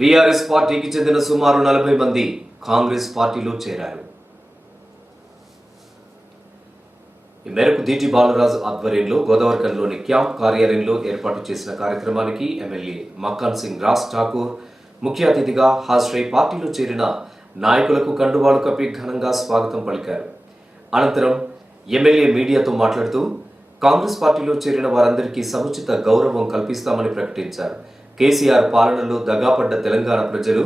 BRS పార్టీకి చెందిన సుమారు నలభై మంది కాంగ్రెస్ పార్టీలో చేరారు. ఈ మేరకు దీటి బాలరాజు ఆధ్వర్యంలో గోదావరికంలోని క్యాంప్ కార్యాలయంలో ఏర్పాటు చేసిన కార్యక్రమానికి ఎమ్మెల్యే మక్కాన్ సింగ్ రాజ్ ఠాకూర్ ముఖ్య అతిథిగా హాజరై పార్టీలో చేరిన నాయకులకు కండువాలు కప్పి ఘనంగా స్వాగతం పలికారు. అనంతరం ఎమ్మెల్యే మీడియాతో మాట్లాడుతూ కాంగ్రెస్ పార్టీలో చేరిన వారందరికీ సముచిత గౌరవం కల్పిస్తామని ప్రకటించారు. కేసీఆర్ పాలనలో దగాపడ్డ తెలంగాణ ప్రజలు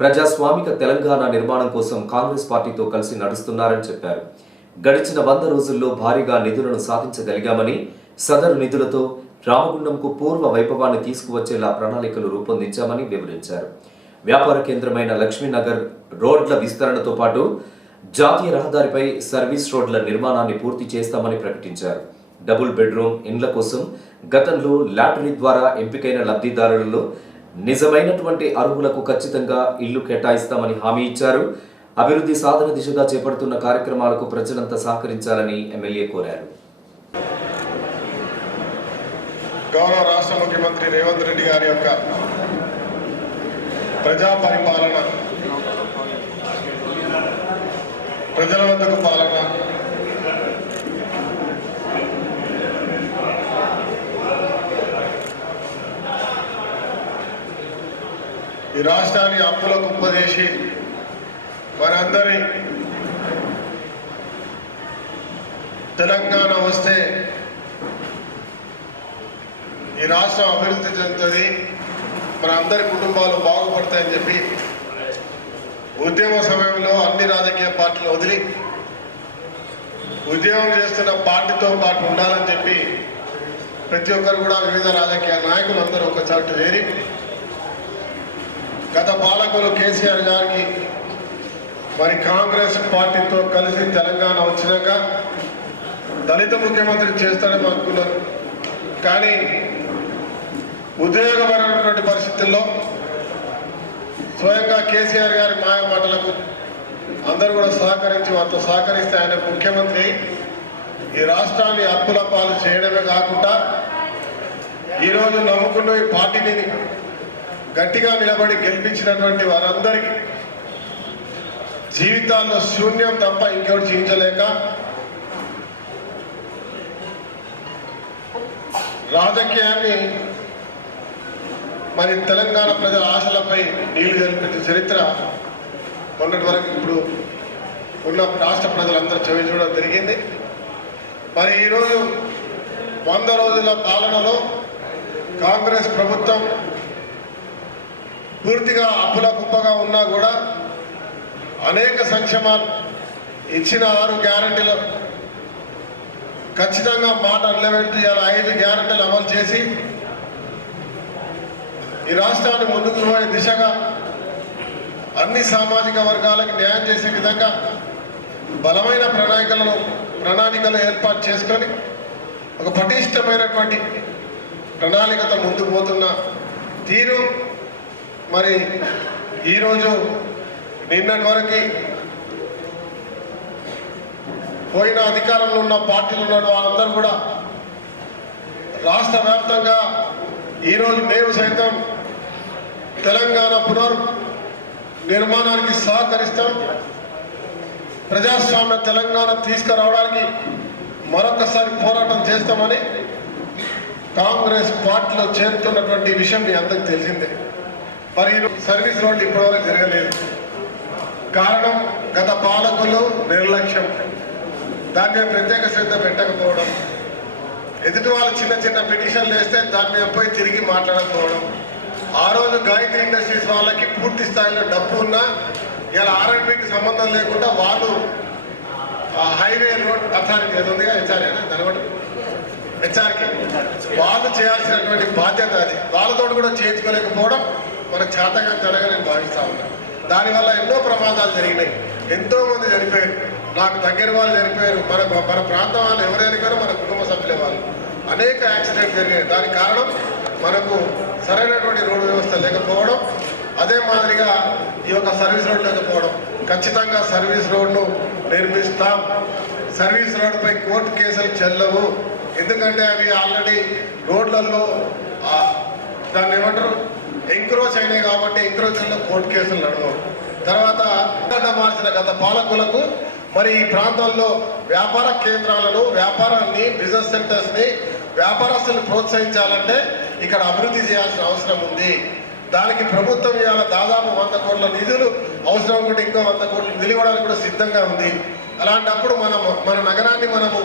ప్రజాస్వామిక తెలంగాణ నిర్మాణం కోసం కాంగ్రెస్ పార్టీతో కలిసి నడుస్తున్నారని చెప్పారు. గడిచిన వంద రోజుల్లో భారీగా నిధులను సాధించగలిగామని సదరు నిధులతో రామగుండంకు పూర్వ వైభవాన్ని తీసుకువచ్చేలా ప్రణాళికలు రూపొందించామని వివరించారు. వ్యాపార కేంద్రమైన లక్ష్మీనగర్ రోడ్ల విస్తరణతో పాటు జాతీయ రహదారిపై సర్వీస్ రోడ్ల నిర్మాణాన్ని పూర్తి చేస్తామని ప్రకటించారు. డబుల్ బెడ్రూమ్ ఇండ్ల కోసం గతంలో లాటరీ ద్వారా ఎంపికైన లబ్ధిదారులలో నిజమైనటువంటి అర్హులకు ఖచ్చితంగా ఇల్లు కేటాయిస్తామని హామీ ఇచ్చారు. అభివృద్ధి సాధన దిశగా చేపడుతున్న కార్యక్రమాలకు ప్రజలంతా సహకరించాలని ఎమ్మెల్యే కోరారు. గౌరవ రాష్ట్ర ముఖ్యమంత్రి రేవంత్ రెడ్డి గారి యొక్క ప్రజా పరిపాలన ప్రజల వద్దకు పాలన ఈ రాష్ట్రాన్ని అప్పుల కుప్పదేసి వారందరి తెలంగాణ వస్తే ఈ రాష్ట్రం అభివృద్ధి చెందుతుంది. మన అందరి కుటుంబాలు బాగుపడతాయని చెప్పి ఉద్యమ సమయంలో అన్ని రాజకీయ పార్టీలు వదిలి ఉద్యమం చేస్తున్న పార్టీతో పాటు ఉండాలని చెప్పి ప్రతి ఒక్కరు కూడా వివిధ రాజకీయ నాయకులు అందరూ ఒక చోట చేరి గత పాలకులు కేసీఆర్ గారికి మరి కాంగ్రెస్ పార్టీతో కలిసి తెలంగాణ వచ్చినాక దళిత ముఖ్యమంత్రి చేస్తారని అనుకున్నారు. కానీ ఉద్యోగపరమైనటువంటి పరిస్థితుల్లో స్వయంగా కేసీఆర్ గారి మాయ మాటలకు అందరూ కూడా సహకరించి వారితో సహకరిస్తే ఆయన ముఖ్యమంత్రి ఈ రాష్ట్రాన్ని అప్పుల పాలు చేయడమే కాకుండా ఈరోజు నమ్ముకున్న ఈ పార్టీని గట్టిగా నిలబడి గెలిపించినటువంటి వారందరికీ జీవితాల్లో శూన్యం తప్ప ఇంకోటి జీవించలేక రాజకీయాన్ని మరి తెలంగాణ ప్రజల ఆశలపై నీళ్ళు జరిపిన చరిత్ర మొన్నటి వరకు ఇప్పుడు ఉన్న రాష్ట్ర ప్రజలందరూ చెవి చూడడం జరిగింది. మరి ఈరోజు వంద రోజుల పాలనలో కాంగ్రెస్ ప్రభుత్వం పూర్తిగా అప్పుల కుప్పగా ఉన్నా కూడా అనేక సంక్షేమాలు ఇచ్చిన ఆరు గ్యారంటీలు ఖచ్చితంగా మాట నిలబెడుతూ ఇలా ఐదు గ్యారంటీలు అమలు చేసి ఈ రాష్ట్రాన్ని ముందుకు పోయే దిశగా అన్ని సామాజిక వర్గాలకు న్యాయం చేసే విధంగా బలమైన ప్రణాళికలను ప్రణాళికలు ఏర్పాటు చేసుకొని ఒక పటిష్టమైనటువంటి ప్రణాళికతో ముందుకు పోతున్న తీరు మరి ఈరోజు నిన్నటి వరకు పోయిన అధికారంలో ఉన్న పార్టీలు ఉన్న వాళ్ళందరూ కూడా రాష్ట్ర వ్యాప్తంగా ఈరోజు మేము సైతం తెలంగాణ పునర్ నిర్మాణానికి సహకరిస్తాం. ప్రజాస్వామ్య తెలంగాణ తీసుకురావడానికి మరొకసారి పోరాటం చేస్తామని కాంగ్రెస్ పార్టీలో చేరుతున్నటువంటి విషయం మీ అందరికి తెలిసిందే. మరి సర్వీస్ రోడ్లు ఇప్పటివరకు జరగలేదు. కారణం గత పాలకులు నిర్లక్ష్యం. దాని మీద ప్రత్యేక శ్రద్ధ పెట్టకపోవడం. ఎదుటి వాళ్ళు చిన్న చిన్న పిటిషన్లు వేస్తే దాని మీద పోయి తిరిగి మాట్లాడకపోవడం. ఆ రోజు గాయత్రి ఇండస్ట్రీస్ వాళ్ళకి పూర్తి స్థాయిలో డబ్బు ఉన్నా ఇలా ఆర్ఎండ్బికి సంబంధం లేకుండా వాళ్ళు హైవే రోడ్ అథారిటీ ఏదో ఉందిగా హెచ్ఆర్ఏనా దాని హెచ్ఆర్కి. వాళ్ళు చేయాల్సినటువంటి బాధ్యత అది. వాళ్ళతో కూడా చేయించుకోలేకపోవడం మన చేతగా తెలగా నేను భావిస్తా ఉన్నాను దానివల్ల ఎన్నో ప్రమాదాలు జరిగినాయి. ఎంతోమంది చనిపోయారు. నాకు దగ్గర వాళ్ళు చనిపోయారు. మన మన ప్రాంతం వాళ్ళు ఎవరు చనిపోయారో మన కుటుంబ సభ్యులే వాళ్ళు. అనేక యాక్సిడెంట్ జరిగాయి దానికి కారణం మనకు సరైనటువంటి రోడ్డు వ్యవస్థ లేకపోవడం అదే మాదిరిగా ఈ యొక్క సర్వీస్ రోడ్ లేకపోవడం. ఖచ్చితంగా సర్వీస్ రోడ్ను నిర్మిస్తాం. సర్వీస్ రోడ్డుపై కోర్టు కేసులు చెల్లవు. ఎందుకంటే అవి ఆల్రెడీ రోడ్లలో దాన్ని ఏమంటారు? ఎంక్రోచ్ అయినాయి కాబట్టి ఎంక్రోచ్లో కోర్టు కేసులు నడవవు తర్వాత గడ్డ మార్చిన గత పాలకులకు మరి ఈ ప్రాంతంలో వ్యాపార కేంద్రాలను వ్యాపారాన్ని బిజినెస్ సెంటర్స్ని వ్యాపారస్తులను ప్రోత్సహించాలంటే ఇక్కడ అభివృద్ధి చేయాల్సిన అవసరం ఉంది. దానికి ప్రభుత్వం ఇవాళ దాదాపు వంద కోట్ల నిధులు అవసరం కూడా ఇంకో వంద కోట్లు నిధులు ఇవ్వడానికి కూడా సిద్ధంగా ఉంది. అలాంటప్పుడు మనం మన నగరాన్ని మనము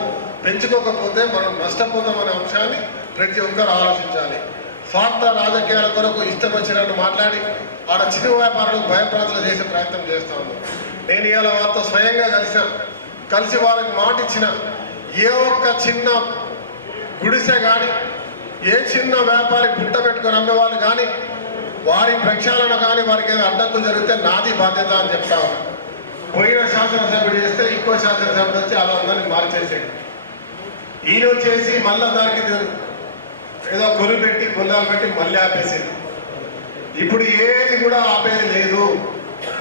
పెంచుకోకపోతే మనం నష్టపోతామనే అంశాన్ని ప్రతి ఒక్కరు ఆలోచించాలి. స్వార్థ రాజకీయాల కొరకు ఇష్టం వచ్చినట్టు మాట్లాడి ఆడ చిన్న వ్యాపారులకు భయప్రాంతలు చేసే ప్రయత్నం చేస్తూ ఉన్నాం నేను ఇవాళ వారితో స్వయంగా కలిసాను కలిసి వారికి మాట ఇచ్చిన ఏ ఒక్క చిన్న గుడిసె కానీ ఏ చిన్న వ్యాపారి గుట్ట పెట్టుకొని అమ్మేవాళ్ళు కానీ వారి ప్రక్షాళన కానీ వారికి ఏదైనా అడ్డంకులు జరిగితే నాది బాధ్యత అని చెప్తా ఉన్నా. పోయిన శాసనసభ్యుడు చేస్తే ఇంకో శాసనసభ్యుడు వచ్చి అలా ఉందని మార్చేసాడు ఈయన చేసి మళ్ళా దానికి ఏదో కొలు పెట్టి కొల్లాలు పెట్టి మళ్ళీ ఆపేసేది. ఇప్పుడు ఏది కూడా ఆపేది లేదు.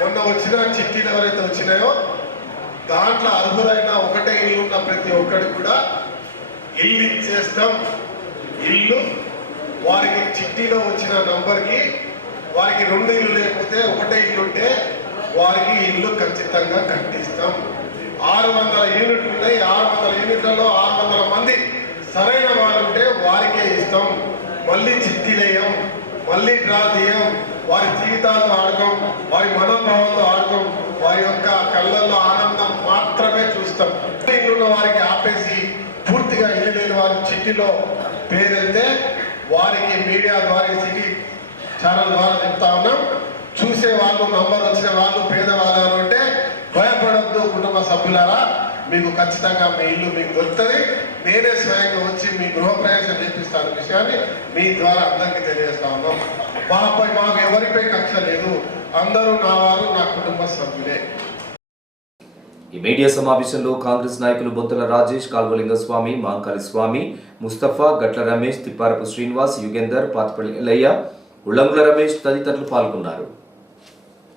మొన్న వచ్చిన చిట్టీలు ఎవరైతే వచ్చినాయో దాంట్లో అర్హులైన ఒకటే ఇల్లు ఉన్న ప్రతి ఒక్కరికి కూడా ఇల్లు ఇచ్చేస్తాం. ఇల్లు వారికి చిట్టీలో వచ్చిన నంబర్కి వారికి రెండు ఇల్లు లేకపోతే ఒకటే ఇల్లు ఉంటే వారికి ఇల్లు ఖచ్చితంగా కట్టిస్తాం. ఆరు వందల యూనిట్లు ఉన్నాయి. ఆరు వందల యూనిట్లలో ఆరు వందల మంది సరైన వారు ఉంటే వారికే ఇస్తాం మళ్ళీ చిట్టీలేయం మళ్ళీ డ్రా తీయం వారి జీవితాలతో ఆడకం వారి మనోభావంతో ఆడకం వారి యొక్క కళ్ళల్లో ఆనందం మాత్రమే చూస్తాం. ఇల్లున్న వారికి ఆపేసి పూర్తిగా ఇల్లు లేని వారి చిట్టిలో పేరెళ్తే వారికి మీడియా ద్వారా సిటీ ఛానల్ ద్వారా చెప్తా ఉన్నాం. చూసే వాళ్ళు నంబర్ వచ్చిన వాళ్ళు పేదవాళ్ళు అంటే భయపడద్దు కుటుంబ సభ్యులారా. మీకు ఖచ్చితంగా మీ ఇల్లు మీకు దొరుకుతుంది. నేనే స్వయంగా వచ్చి మీ గృహప్రవేశం చేపిస్తాను విషయాన్ని మీ ద్వారా అందరికీ తెలియజేస్తా ఉన్నాం. మాపై మాకు ఎవరిపై కక్ష లేదు. అందరూ నా వారు నా కుటుంబ సభ్యులే. ఈ మీడియా సమావేశంలో కాంగ్రెస్ నాయకులు బొత్తుల రాజేష్ కాల్వలింగ స్వామి మాంకాలి స్వామి ముస్తఫా గట్ల రమేష్ తిప్పారపు శ్రీనివాస్ యుగేందర్ పాతపల్లి ఎల్లయ్య ఉల్లంగుల రమేష్ తదితరులు పాల్గొన్నారు.